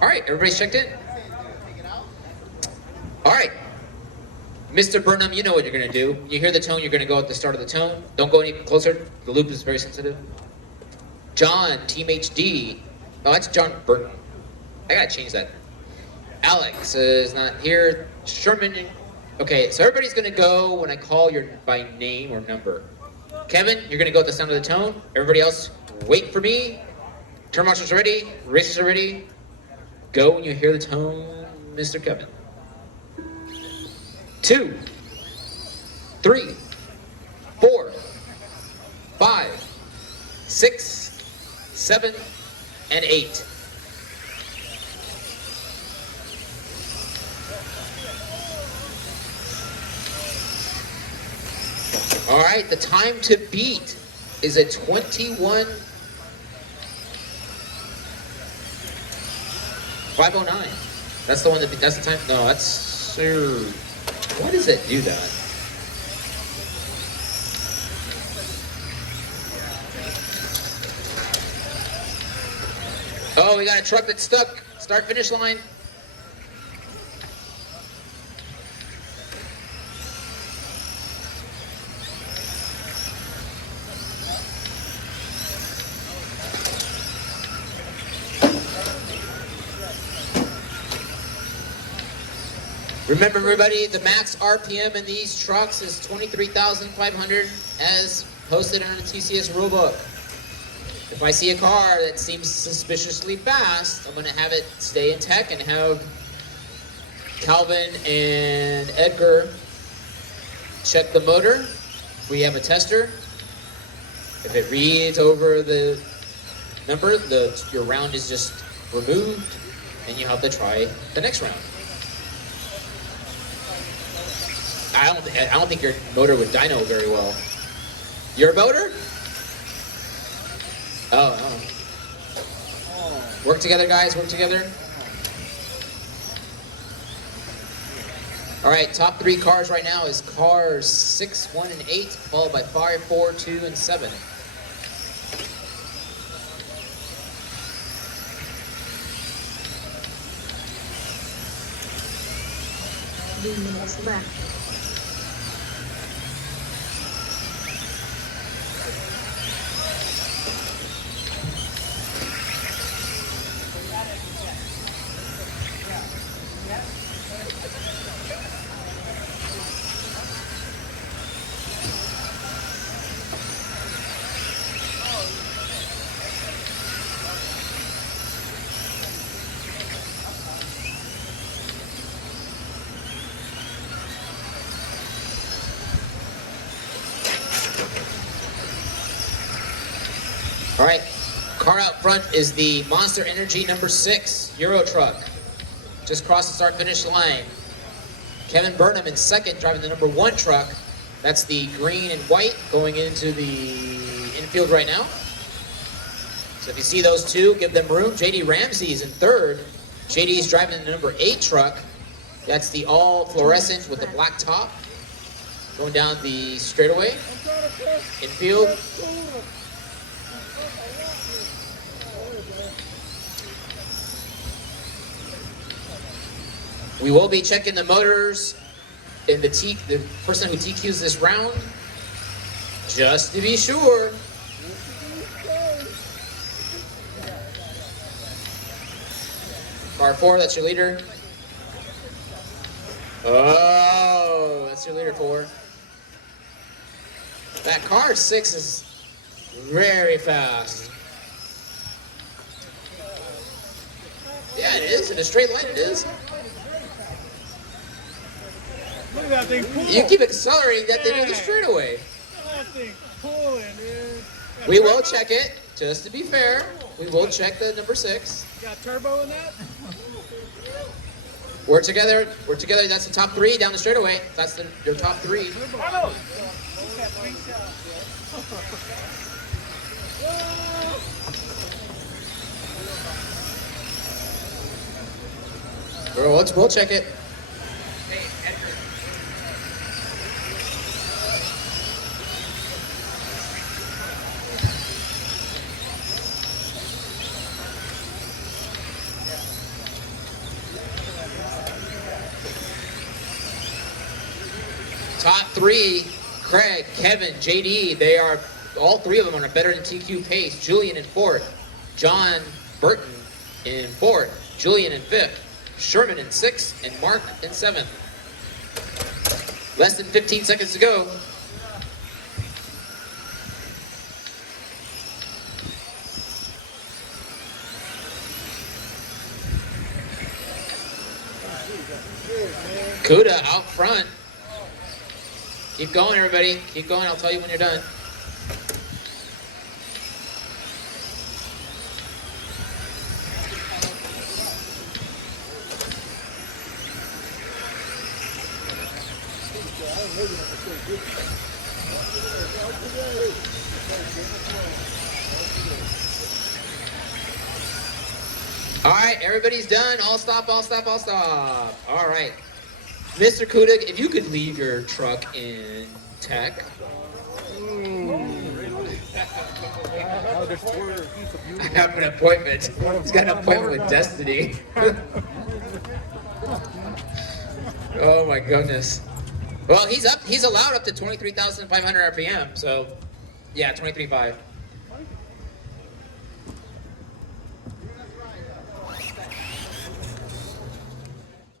All right, everybody's checked in? All right. Mr. Burnham, you know what you're gonna do. When you hear the tone, you're gonna go at the start of the tone. Don't go any closer. The loop is very sensitive. John, Team HD. Oh, that's John Burton. I gotta change that. Alex is not here. Sherman. Okay, so everybody's gonna go when I call your by name or number. Kevin, you're gonna go at the sound of the tone. Everybody else, wait for me. Turn marshals are ready. Racers are ready. Go when you hear the tone, Mr. Kevin. 2, 3, 4, 5, 6, 7, and 8. All right, the time to beat is a 21:509. That's the one that's the time. No, that's why does it do that? Oh, we got a truck that's stuck. Start finish line. Remember, everybody, the max RPM in these trucks is 23,500 as posted on the TCS rulebook. If I see a car that seems suspiciously fast, I'm going to have it stay in tech and have Calvin and Edgar check the motor. We have a tester. If it reads over the number, your round is just removed, and you have to try the next round. I don't think your motor would dyno very well. Your motor? Oh. Work together, guys. Work together. All right. Top 3 cars right now is cars 6, 1, and 8, followed by 5, 4, 2, and 7. Left. All right, car out front is the Monster Energy number 6 Euro truck. Just crossed the start-finish line. Kevin Burnham in second, driving the number 1 truck. That's the green and white going into the infield right now. So if you see those two, give them room. JD Ramsey is in third. JD is driving the number 8 truck. That's the all fluorescent with the black top. Going down the straightaway. Infield. We will be checking the motors in the person who TQs this round, just to be sure. Car 4, that's your leader. Oh, that's your leader 4. That car 6 is very fast. Yeah, it is. In a straight line, it is. Look at that thing pull. You keep accelerating that thing in the straightaway. That thing pulling, dude. We will check it, just to be fair. We will check the number 6. Got turbo in that? We're together. We're together. That's the top 3 down the straightaway. That's your top 3. We'll check it. Top three, Craig, Kevin, JD, they are, all three of them are better than TQ pace. Julian in fourth, John Burton in fourth, Julian in fifth, Sherman in sixth, and Mark in seventh. Less than 15 seconds to go. Kuda out front. Keep going, everybody. Keep going. I'll tell you when you're done. All right, everybody's done. All stop, all stop, all stop. All right. Mr. Kuda, if you could leave your truck in tech. I have an appointment. He's got an appointment with Destiny. Oh my goodness. Well, he's allowed up to 23,500 RPM, so yeah, 23.5.